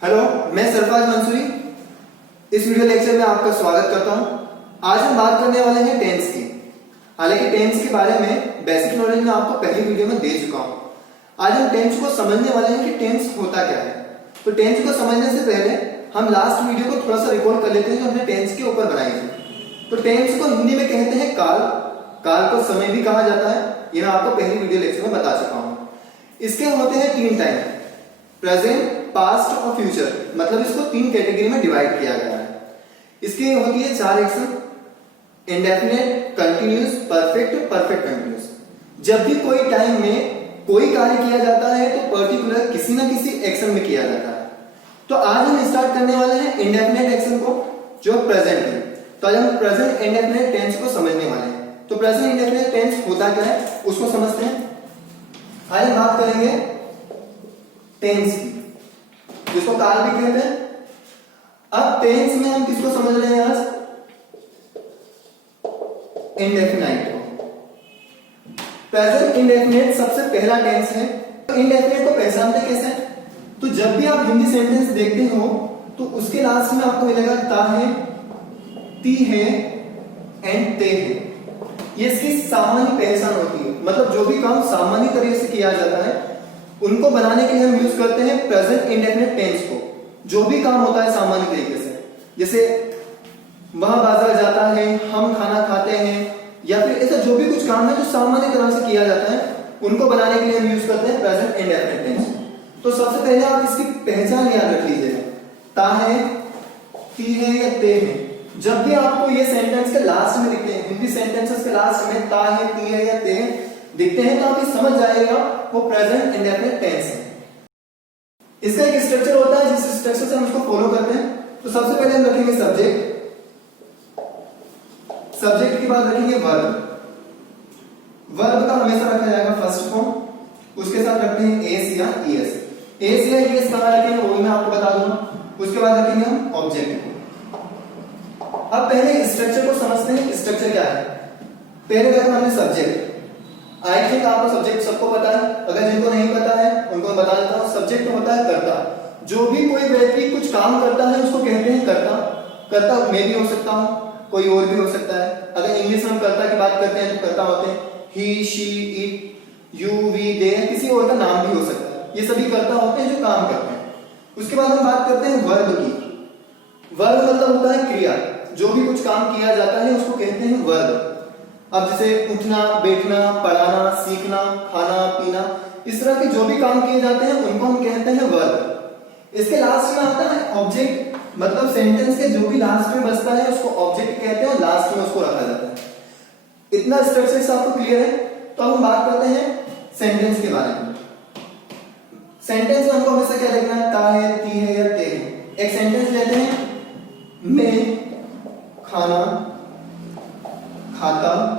Hello, मैं सरफराज मंसूरी इस video lecture में आपका स्वागत करता हूं। आज हम बात करने वाले हैं टेंस की। हालांकि टेंस के बारे में बेसिक नॉलेज मैं आपको पहली वीडियो में दे चुका हूं। आज हम टेंस को समझने वाले हैं कि टेंस होता क्या है। तो टेंस को समझने से पहले हम लास्ट वीडियो को थोड़ा सा रिकॉल कर लेते हैं जो हमने टेंस के ऊपर बनाई थी। तो टेंस को हिंदी में कहते हैं काल। काल को समय भी कहा जाता है, ये मैं आपको पहली वीडियो लेक्चर में बता चुका हूं। इसके होते हैं तीन टाइम, प्रेजेंट, पास्ट और फ्यूचर। मतलब इसको तीन कैटेगरी में डिवाइड किया गया है। इसकी होती है चार action, indefinite, continuous, perfect, perfect continuous. जब भी कोई टाइम में कोई कार्य किया जाता है तो पर्टिकुलर किसी ना किसी एक्शन में किया जाता है। तो आज हम स्टार्ट करने वाले हैं इंडेफिनिट एक्शन को, जो प्रेजेंट है। तो आज हम प्रेजेंट इंडेफिनिट टेंस को समझने वाले हैं। तो प्रेजेंट इंडेफिनिट टेंस होता क्या है उसको समझते हैं। आज हम बात करेंगे टेंस की, जिसको काल भी कहते हैं। अब टेंस में हम किसको समझ रहे हैं आज? इंडेफिनाइट को। प्रेजेंट इंडेफिनिट सबसे पहला टेंस है। इंडेफिनिट को पहचानते कैसे? तो जब भी आप हिंदी सेंटेंस देखते हो तो उसके लास्ट में आपको मिलेगा ता है, ती है एंड ते है। ये इसकी सामान्य पहचान होती है। मतलब जो भी काम सामान्य तरीके से किया जाता है उनको बनाने के लिए हम यूज करते हैं प्रेजेंट इंडेफिनिट टेंस को। जो भी काम होता है सामान्य तरीके से, जैसे वह बाजार जाता है, हम खाना खाते हैं, या फिर ऐसा जो भी कुछ काम है जो सामान्य तरह से किया जाता है उनको बनाने के लिए हम यूज करते हैं प्रेजेंट इंडेफिनिट टेंस। तो सबसे पहले आप इसकी पहचान याद रख लीजिएगा, ता है, ती है या ते है। जब भी आपको ये सेंटेंस के लास्ट में दिखते हैं, हिंदी सेंटेंसेस के लास्ट में ता है, ती है या ते है दिखते हैं, तो आप ये समझ जाएगा वो प्रेजेंट इंडेफिनिट टेंस है। इसका एक स्ट्रक्चर होता है जिस स्ट्रक्चर से हम इसको फॉलो करते हैं। तो सबसे पहले हम रखेंगे सब्जेक्ट, सब्जेक्ट के बाद रखेंगे वर्ब। वर्ब का हमेशा रखा जाएगा फर्स्ट फॉर्म, उसके साथ रखते हैं एस या ईएस। एस या ईएस कहां रखेंगे वो भी मैं आपको बता दूंगा। उसके बाद रखेंगे हम ऑब्जेक्ट को। अब पहले स्ट्रक्चर को समझते हैं, स्ट्रक्चर क्या है। पहले रखा हमने सब्जेक्ट। आई थिंक आपको सब्जेक्ट सबको पता है, अगर जिनको नहीं पता है उनको मैं बता देता हूं। सब्जेक्ट होता है कर्ता। जो भी कोई व्यक्ति कुछ काम करता है उसको कहते हैं कर्ता। कर्ता मैं भी हो सकता हूं, कोई और भी हो सकता है। अगर इंग्लिश में हम कर्ता की बात करते हैं तो कर्ता होते हैं ही, शी, इट, यू, वी, दे, किसी और का नाम भी हो सकता है। ये सभी कर्ता होते हैं जो काम करते हैं। उसके बाद हम बात करते हैं वर्ब की। वर्ब मतलब होता है क्रिया। जो भी कुछ काम किया जाता है उसको कहते हैं वर्ब। अब जैसे उठना, बैठना, पढ़ाना, सीखना, खाना, पीना, इस तरह के जो भी काम किए जाते हैं उनको हम कहते हैं वर्ब। इसके लास्ट में आता है ऑब्जेक्ट। मतलब सेंटेंस के जो भी लास्ट में बचता है उसको ऑब्जेक्ट कहते हैं और लास्ट में उसको रखा जाता है। इतना स्ट्रक्चर से आपको क्लियर है? तो अब हम बात करते हैं सेंटेंस के बारे में। सेंटेंस में हमको हमेशा क्या लिखना है? ता है, ती है या ते है। एक सेंटेंस लेते हैं, मैं खाना खाता हूं।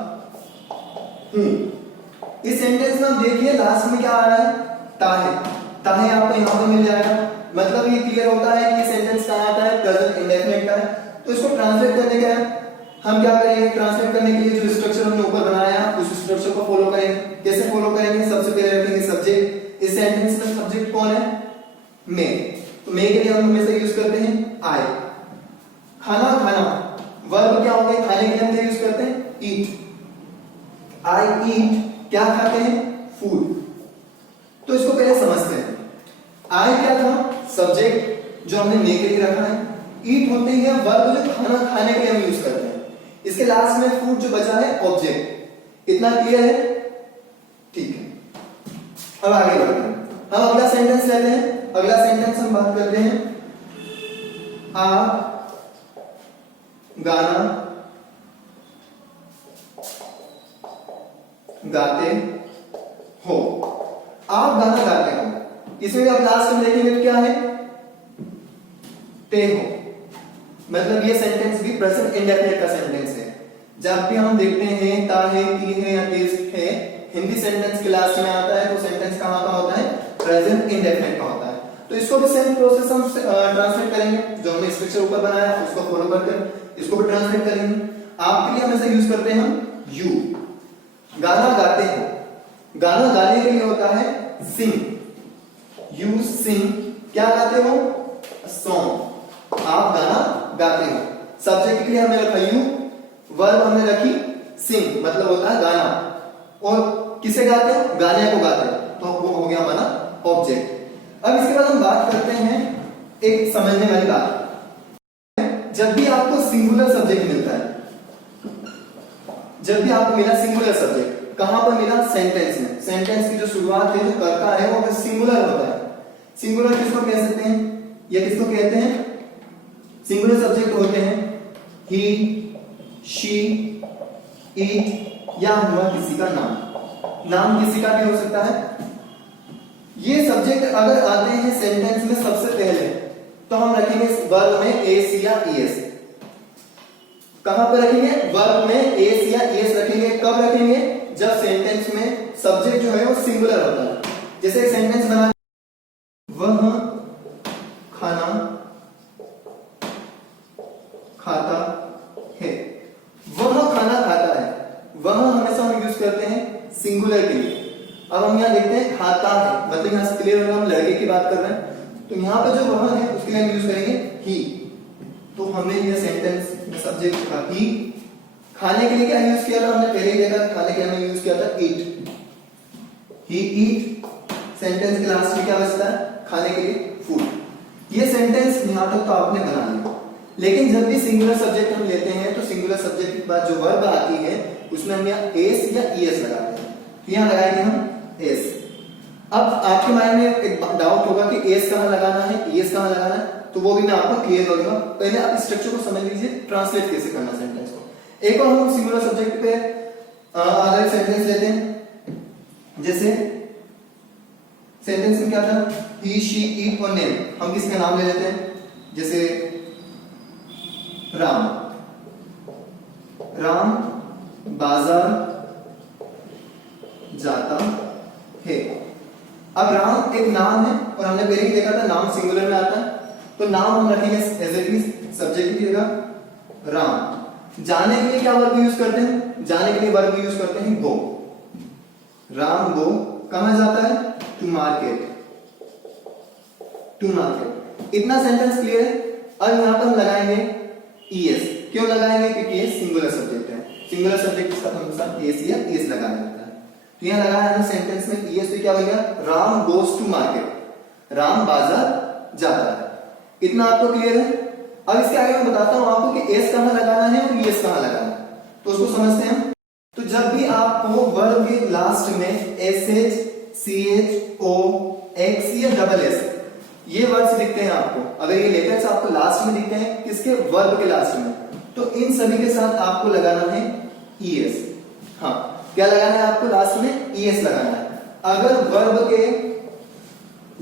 इस सेंटेंस में आप देखिए लास्ट में क्या आ रहा है? ता है। ता है आपको यहां पर मिल जाएगा। मतलब ये क्लियर होता है कि ये सेंटेंस कहां आता है? प्रेजेंट इंडेफिनिट का है। तो इसको ट्रांसलेट करने का हम क्या करेंगे? ट्रांसलेट करने के लिए जो स्ट्रक्चर हमने ऊपर बनाया उस स्ट्रक्चर को फॉलो करेंगे। कैसे फॉलो करेंगे? सबसे पहले रखेंगे सब्जेक्ट। इस सेंटेंस में सब्जेक्ट कौन है? मैं। तो मैं के लिए हम हमेशा यूज करते हैं आई। खाना खाना, वर्ब क्या हो गया? खाने के लिए हम क्या यूज करते हैं? ईट। आई ईट, क्या खाते हैं? फूड। तो इसको पहले समझते हैं। आई क्या था? सब्जेक्ट जो हमने मे के लिए रखा है। ईट होते हैं वर्ब जो खाना खाने के लिए हम यूज करते हैं। इसके लास्ट में फूड जो बचा है ऑब्जेक्ट। इतना क्लियर है? ठीक है। अब आगे बढ़ते हैं। हम अगला सेंटेंस लेते हैं। अगला सेंटेंस हम बात करते हैं, आप गाना गाते हो। आप गाना गाते हो, इसमें आप लास्ट में देखेंगे क्या है? ते हो। मतलब ये सेंटेंस भी प्रेजेंट इंडेफिनिट का सेंटेंस है। जब भी हम देखते हैं ता है, ती है या ते है, हिंदी सेंटेंस के लास्ट में आता है तो सेंटेंस कहां का होता है? प्रेजेंट इंडेफिनिट का होता है। तो इसको भी सेम प्रोसेस हम ट्रांसलेट करेंगे। जो हमने स्ट्रक्चर ऊपर बनाया उसको फॉलो करके इसको भी ट्रांसलेट करेंगे। आपके लिए हमेशा यूज करते हैं हम यू। गाना गाते हो, गाना गाने के लिए होता है सिंग। यू सिंग, क्या गाते हो? सॉन्ग, आप गाना गाते हो। सब्जेक्ट के लिए हमने रखा यू, वर्ब हमने रखी सिंग, मतलब होता है गाना, और किसे गाते हैं, गाने को गाते हैं, तो वो हो गया हमारा ऑब्जेक्ट। अब इसके बाद हम बात करते हैं एक समझने वाली बात। जब भी आपको सिंगुलर सब्जेक्ट मिलता है, जब भी आपको मिला सिंगुलर सब्जेक्ट, कहां पर मिला, सेंटेंस में। सेंटेंस की जो शुरुआत है, जो कर्ता है, वो सिंगुलर होता है। सिंगुलर किसको कह सकते हैं, या किसको कहते हैं, सिंगुलर सब्जेक्ट होते हैं ही, शी, इट, या हुआ किसी का नाम। नाम किसी का भी हो सकता है। ये सब्जेक्ट अगर आते हैं सेंटेंस में सबसे पहले, तो हम रखेंगे वर्ब में एस या ईएस। कहां पर रखेंगे, वर्ब में एस या ईएस रखेंगे। कब रखेंगे, जब सेंटेंस में सब्जेक्ट जो है वो सिंगुलर होता है। जैसे एक सेंटेंस बना, वह खाना खाता है। वह खाना खाता है, वह हमेशा हम यूज करते हैं सिंगुलर के लिए। अब हम यहाँ देखते हैं खाता है, मतलब यहाँ से क्लियर होगा हम लड़के की बात कर रहे हैं, तो यहाँ पे जो वह है उसके लिए हम यूज करेंगे ही। तो हमने ये सेंटेंस में सब्जेक्ट था ही। खाने के लिए क्या यूज किया था, हमने पहले ही देखा, खाने के लिए हमने यूज किया था ईट, ही ईट। सेंटेंस के लास्ट में क्या बचता है, खाने के लिए फूड। ये सेंटेंस यहाँ तक तो आपने बना लिया। लेकिन जब भी सिंगुलर सब्जेक्ट हम लेते हैं, तो सिंगुलर सब्जेक्ट के बाद जो वर्ब आती है उसमें हम यहाँ एस या ईएस लगाते हैं। तो यहाँ लगाएंगे हम एस। अब आपके माइंड में एक डाउट होगा कि एस कहां लगाना है, ईएस कहां लगाना है, तो वो भी मैं आपको क्लियर करूंगा। पहले आप स्ट्रक्चर को समझ लीजिए, ट्रांसलेट कैसे करना सेंटेंस को। एक और हम सिंगुलर सब्जेक्ट पे आधारित सेंटेंस लेते हैं। जैसे सेंटेंस में क्या था, ही, शी, इट और नेम। हम किसी का नाम ले लेते हैं, जैसे राम। राम बाजार जाता है। अब राम एक नाम है, और हमने पहले ही देखा था नाम सिंगुलर में आता है, तो नाम हम रखेंगे एज इट इज, सब्जेक्ट की जगह राम। जाने के लिए क्या वर्ब यूज करते हैं, जाने के लिए वर्ब यूज करते हैं गो। राम गो कहां जाता है, टू मार्केट, टू मार्केट। इतना सेंटेंस क्लियर है। अब यहां पर हम लगाएंगे ईएस। क्यों लगाएंगे, क्योंकि ये सिंगुलर सब्जेक्ट है। सिंगुलर सब्जेक्ट के साथ हमेशा एस या ईएस लगाना होता है। तो यहां लगाया है सेंटेंस में ईएस, तो क्या हो गया, Ram goes to market, Ram बाजार जाता है। इतना आपको क्लियर है। अब इसके आगे मैं बताता हूं आपको कि एस कहां लगाना है और ईएस कहां लगाना है, तो उसको समझते हैं। तो जब भी आपको वर्ब के लास्ट में एसएच, सीएच, ओ, एक्स या डबल एस ये वर्ड्स दिखते हैं आपको, अगर ये लेटर्स आपको लास्ट में दिखते हैं किसके, वर्ब के लास्ट में, तो इन सभी के साथ आपको लगाना है ईएस। हाँ, क्या लगाना है आपको, लास्ट में ईएस लगाना है। अगर वर्ब के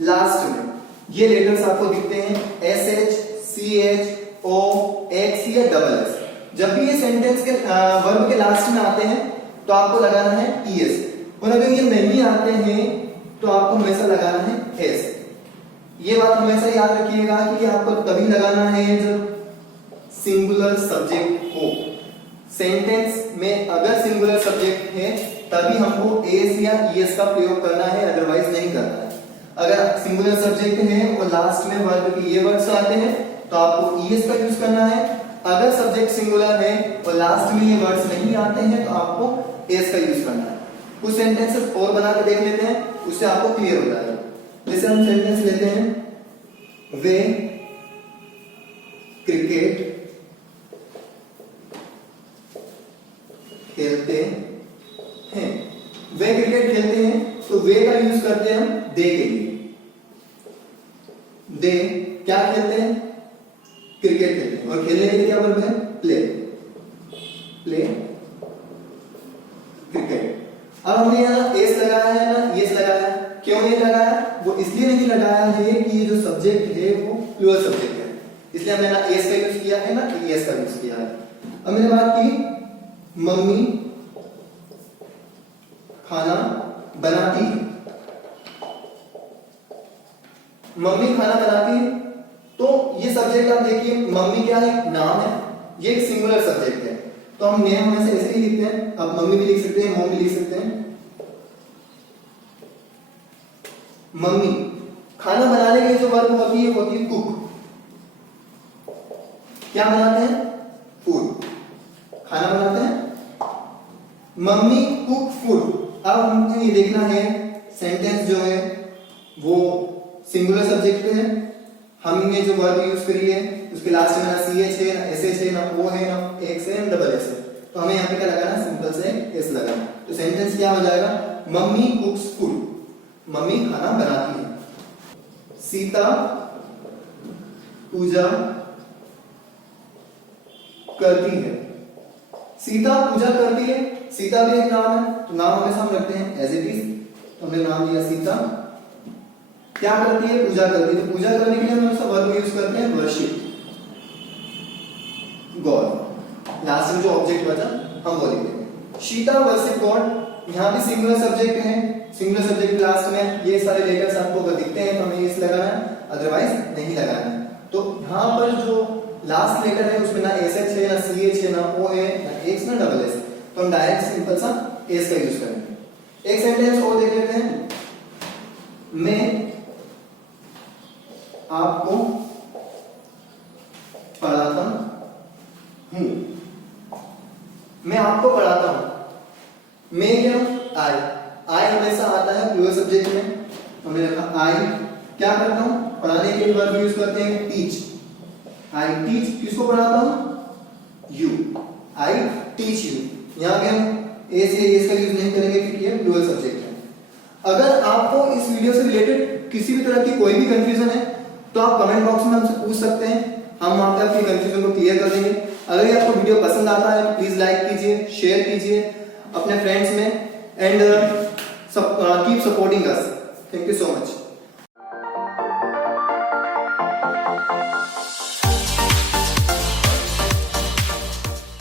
लास्ट में ये लेटर्स आपको दिखते हैं एसएच, सीएच, ओ, एक्स या डबल एस, जब भी ये सेंटेंस के वर्ब के लास्ट में आते हैं तो आपको लगाना है ईएस। और अगर ये नहीं आते हैं तो आपको हमेशा लगाना है एस। ये बात हमेशा याद रखिएगा कि आपको तभी लगाना है जब सिंगुलर सब्जेक्ट हो। सेंटेंस में अगर सिंगुलर सब्जेक्ट है तभी हमको एस या ईएस का प्रयोग करना है, अदरवाइज नहीं करना है। अगर सिंगुलर सब्जेक्ट है और लास्ट में वर्ब के ये वर्ड्स आते हैं तो आपको ईएस का यूज करना है। अगर सब्जेक्ट सिंगुलर है और लास्ट में ये वर्ड्स नहीं आते हैं तो आपको एस का यूज करना है। कुछ सेंटेंसेस और बना के देख लेते हैं, उससे आपको क्लियर हो जाएगा। जैसे हम सेंटेंस लेते हैं, वे क्रिकेट खेलते हैं। वे क्रिकेट खेलते हैं, तो वे का यूज करते हैं हम दे के लिए। दे क्या खेलते हैं, क्रिकेट खेलते हैं, और खेलने के लिए क्या वर्ब है, प्ले, प्ले क्रिकेट। अब हमने यहाँ एस लगाया है ना, यस लगाया है। क्यों नहीं लगाया, वो इसलिए नहीं लगाया है कि ये जो सब्जेक्ट है वो प्लूरल सब्जेक्ट है, इसलिए हमने ना एस का यूज किया है ना ईएस का यूज किया है। अब मैंने बात की मम्मी खाना बनाती, मम्मी खाना बनाती है, तो ये सब्जेक्ट आप देखिए, मम्मी क्या है, नाम है, ये एक सिंगुलर सब्जेक्ट है, तो हम नेम में से ऐसे ही लिखते हैं। आप मम्मी भी लिख सकते हैं, मॉम भी लिख सकते हैं। मम्मी खाना बनाने के लिए जो वर्ब होती है कुक। क्या बनाते हैं? फूड, खाना बनाते हैं। Mummy cook food. अब हमको ये देखना है सेंटेंस जो है वो सिंगुलर सब्जेक्ट पे है। हमने जो वर्ब यूज करी है उसके लास्ट में ना ch है, ना sh है, ना o है, ना x है, ना डबल s है। तो हमें यहाँ पे क्या लगाना? सिंपल से s लगाना। तो सेंटेंस क्या हो जाएगा? मम्मी कुक्स फूड, मम्मी खाना बनाती है। सीता पूजा करती है। सीता पूजा करती है, सीता भी एक नाम है तो नाम हमेशा हम रखते हैं एज इट इज। तो हमने नाम लिया सीता, क्या करती है? पूजा करती है। तो पूजा करने के लिए हम हमेशा वर्ब यूज करते हैं वर्शिप गॉड। लास्ट में जो ऑब्जेक्ट बचा हम वो लिखेंगे। Sita worship God. यहाँ भी सिंगुलर सब्जेक्ट है, सिंगुलर सब्जेक्ट लास्ट में ये सारे लेटर्स आपको अगर दिखते हैं तो हमें इस लगाना है, अदरवाइज नहीं लगाना है। तो यहाँ पर जो लास्ट लेटर है उसमें ना sh है, ना ch है, ना o है, ना x, ना डबल s। तो हम डायरेक्ट सिंपल सा s का यूज करेंगे। एक सेंटेंस और देख लेते हैं। मैं आपको पढ़ाता हूं। मैं आपको पढ़ाता हूं। मैं क्या? आई हमेशा आता है प्लूरल सब्जेक्ट में। हमने रखा आई। क्या करता हूं? पढ़ाने के लिए वर्ब यूज करते हैं टीच। I teach. किसको पढ़ाता हूं? यू। I teach you. यहां पे हम ए से एस का यूज नहीं करेंगे क्योंकि ये प्लूरल सब्जेक्ट है। अगर आपको इस वीडियो से रिलेटेड किसी भी तरह की कोई भी कंफ्यूजन है तो आप कमेंट बॉक्स में हमसे पूछ सकते हैं, हम वहां पे आपकी कंफ्यूजन को क्लियर कर देंगे। अगर ये आपको वीडियो पसंद आता है तो प्लीज लाइक कीजिए, शेयर कीजिए अपने फ्रेंड्स में and keep supporting us. Thank you so much.